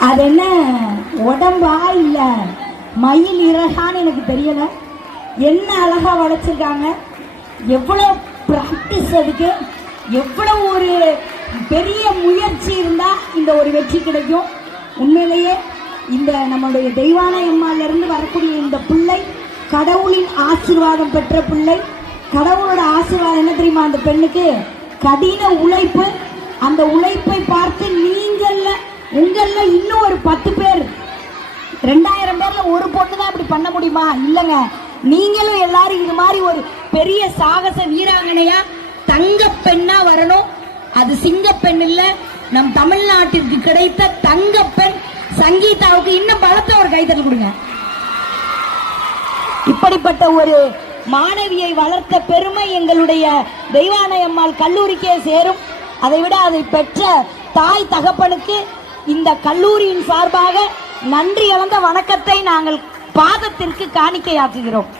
அது என்ன உடம்பா இல்ல. மயில் இறகான்னு எனக்கு தெரியல. என்ன அழகா வளைச்சிருக்காங்க எவ்வளவு பிராக்டிஸ் அதுக்கு. எவ்வளவு ஒரு பெரிய முயற்சி இருந்தா இந்த ஒரு வெற்றி கிடைக்கும். உண்மையிலேயே இந்த நம்மளுடைய தெய்வான எம்மாலேருந்து வரக்கூடிய இந்த பிள்ளை கடவுளின் ஆசீர்வாதம் பெற்ற பிள்ளை கடவுளோட ஆசீர்வாதம் என்ன தெரியுமா அந்த பெண்ணுக்கு? கடின உழைப்பு. அந்த உழைப்பை பார்த்து நீங்கள்ல உங்கள்ல இன்னும் ஒரு பத்து பேர் ரெண்டாயிரம் பேர்ல ஒரு பொண்ணு தான் இப்படி பண்ண முடியுமா? இல்லைங்க. நீங்களும் எல்லாரும் இது மாதிரி ஒரு பெரிய சாகச வீராங்கனையா தங்க பெண்ணா வரணும். அது சிங்க பெண் இல்ல. நம் தமிழ்நாட்டிற்கு கிடைத்த தங்க பெண் சங்கீதாவுக்கு இன்னும் பலத்த ஒரு கைதல் கொடுங்க. இப்படிப்பட்ட ஒரு மாணவியை வளர்த்த பெருமை எங்களுடைய தெய்வானை அம்மாள் கல்லூரிக்கே சேரும் அதை விட அதை பெற்ற தாய் தகப்பனுக்கு இந்த கல்லூரியின் சார்பாக நன்றி இழந்த வணக்கத்தை நாங்கள் பாதத்திற்கு காணிக்கையாக்குகிறோம்